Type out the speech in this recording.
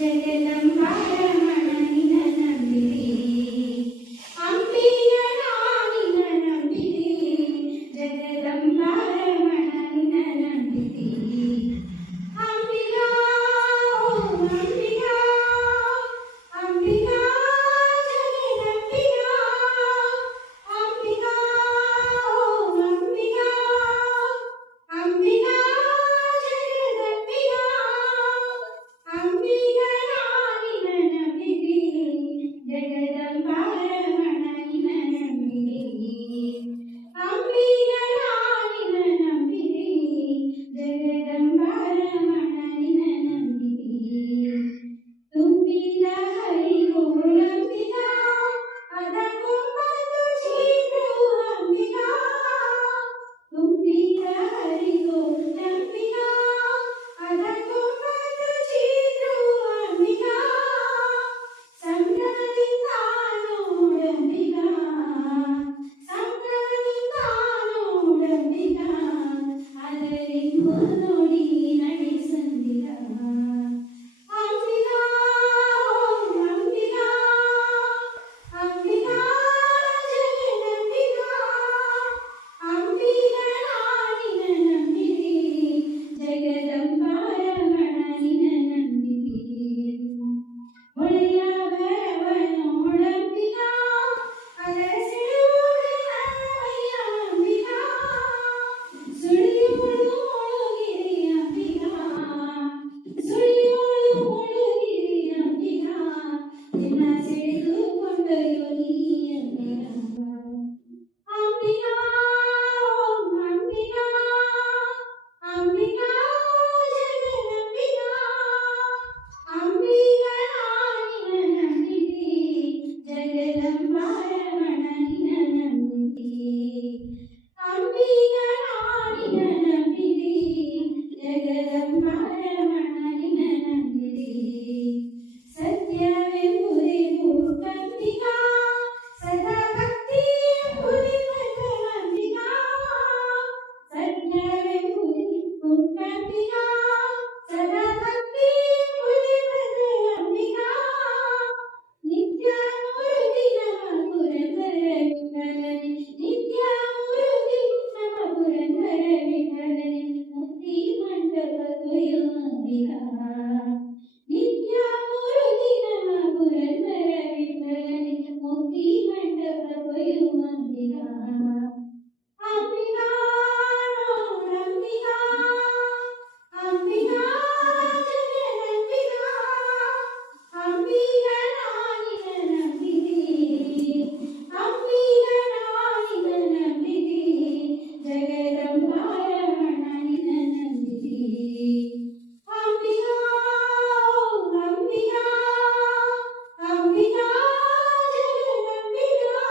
ಜಗದಂಬಾರಮಣ ನಿನ ನಂಬಿದೆ ಅಂಬಿಗ ನಾನಿನ ನಂಬಿದೆ ಜಗದಂಬಾರಮಣ ನಿನ ನಂಬಿದೆ ಅಂಬಿಗಾ ಅಂಬಿಗಾ ಅಂಬಿಗಾ ಜಗದಂಬಿಗಾ ಅಂಬಿಗಾ ಅಂಬಿಗಾ ಅಂಬಿಗಾ ಜಗದಂಬಿಗಾ ಅಂಬಿಗ ನಾನಿನ ನಂಬಿದೆ ಜಗದಂಬಾರಮಣ ನಿನ ನಂಬಿದೆ ಅಂಬಿಗ ನಾನಿನ ನಂಬಿದೆ ಜಗದಂಬಾರಮಣ ನಿನ ನಂಬಿದೆ ತುಂಬಿದ ಹರಿಗೋಳಂಬಿಗಾ ಅದಕ್ಕೊಂಬತ್ತು ಚೀರು ಅಂಬಿಗಾ ತುಂಬಿದ ಹರಿಗೋಳಂಬಿಗಾ ಅದಕ್ಕೊಂಬತ್ತು ಚೀರು ಅಂಬಿಗಾ ಸಂಗದಿಂದ ನೋಡಂಬಿಗಾ ಸಂಗದಿಂದ ನೋಡಂಬಿಗಾ ಅದರಿಂದು ನೋಡಿ ನಡೆಸಂಬಿಗಾ ಅಂಬಿಗಾ ಅಂಬಿಗಾ ಅಂಬಿಗಾ ಜಗದಂಬಿಗಾ ಅಂಬಿಗ ನಾನಿನ ನಂಬಿದೆ ಜಗದಂಬಾರಮಣ ನಿನ ನಂಬಿದೆ ಹೊಳೆಯ ಬರವನೋಡಂಬಿಗಾ ಅದರ ಸೆಳೆಯೋಡ ನನ್ನಯ್ಯ ಅಂಬಿಗಾ ಸುಳಿಯೋಳು ಮುಳುಗಿರಿ ಅಂಬಿಗಾ ಸುಳಿಯೋಳು ಮುಳುಗಿರಿ ಅಂಬಿಗಾ ನಿನ್ನ ಸೆಳೆದುಕೊಂಡೊಯ್ಯೋ ನೀ ಅಂಬಿಗಾ ಅಂಬಿಗಾ ಅಂಬಿಗಾ ಅಂಬಿಗಾ ಜಗದಂಬಿಗಾ ಅಂಬಿಗ ನಾನಿನ ನಂಬಿದೆ ಜಗದಂಬಾರಮಣ ನಿನ ನಂಬಿದೆ ಅಂಬಿಗ ನಾನಿನ ನಂಬಿದೆ ಜಗದಂಬಾರಮಣ ನಿನ ನಂಬಿದೆ ಸತ್ಯವೆಂಬುದೇ ಮೂಕಂಬಿಗಾ ಸದಾ ಭಕ್ತಿಯೆಂಬುದೇ ಪ್ರಥಮಂಬಿಗಾ ಸತ್ಯವೆಂಬುದೇ ಮೂಕಂಬಿಗಾ ಸದಾ ಭಕ್ತಿಯೆಂಬುದೇ ಪ್ರಥಮಂಬಿಗಾ ನಿತ್ಯ ಮೂರುತಿ ನಮ ಪುರಂದರ ವಿಠಲನೆ ನಿತ್ಯ ಮೂರುತಿ ನಮ ಪುರಂದರ ವಿಠಲನೆ ಮುಕ್ತಿ ಮಂಟಪ ಕೊಯ್ಯೋ ಅಂಬಿಗಾ ನಿತ್ಯ ಮೂರುತಿ ನಮ ಪುರಂದರ ವಿಠಲನೆ ಮುಕ್ತಿ ಮಂಟಪ ಕೊಯ್ಯೋ ಅಂಬಿಗಾ ಅಂಬಿಗಾ ಅಂಬಿಗಾ ಅಂಬಿಗಾ ಜಗದಂಬಿಗಾ ಅಂಬಿಗ ನಾನಿನ ನಂಬಿದೆ ಅಂಬಿಗ ನಾನಿನ ನಂಬಿದೆ ಜಗದಂಬಾರಮಣ ನಿನ ನಂಬಿದೆ ಅಂಬಿಗಾ ಅಂಬಿಗಾ ಅಂಬಿಗಾ ಜಗದಂಬಿಗಾ.